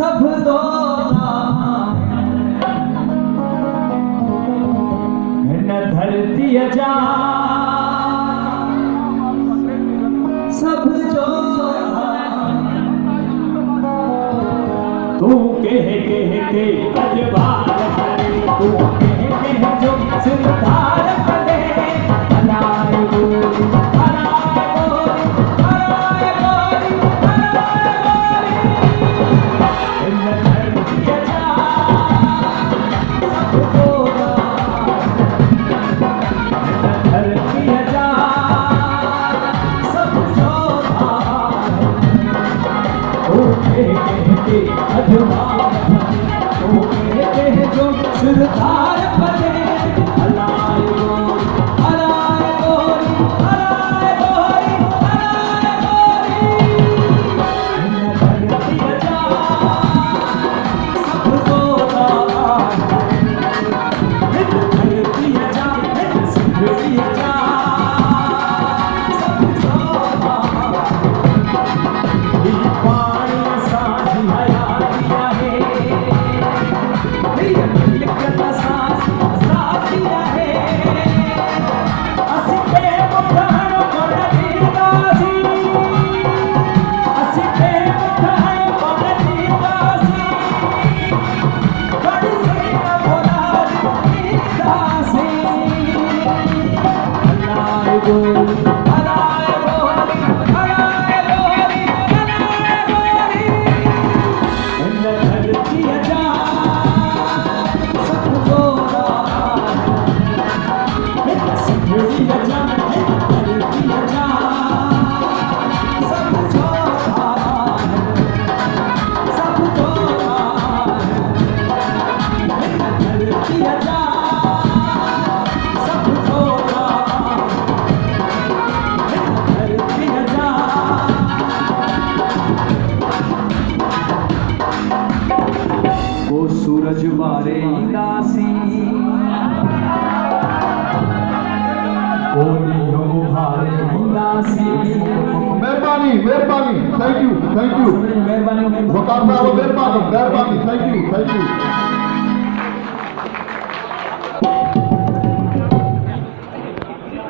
सब तो न धरती जा सब जो तू कह के अजबार करे, तू कह जो सिरदार करे, हलाए गोरी हलाए गोरी हलाए गोरी हलाए गोरी इन धरती जा सब होगा, इन धरती जा सब होगा, तू कह अजबार तू कह जो सिरदार करे, हलाए गोरी हलाए गोरी हलाए गोरी हलाए गोरी इन धरती जा सब होगा, इन धरती जा इन सिंधरी जा सब होगा, ये पानी साथी हयातिया है, ये मिलकत साथिया है, असी पे मुठहन कोण दीदासी, असी पे मुठहन कोण दीदासी, बड़ी सी न बोला दीदासी, हलाए गोरी हलाए गोरी हलाए गोरी हलाए गोरी इन धरती जा सब होगा, इन सिंधरी जा इन धरती जा सब होगा, सब होगा, इन धरती जा सब होगा, इन धरती जा वो सूरज वारे दासी कोलियों भारे दासी मेहरबानी मेहरबानी थैंक यू मेहरबानी वकार साहब मेहरबानी मेहरबानी थैंक यू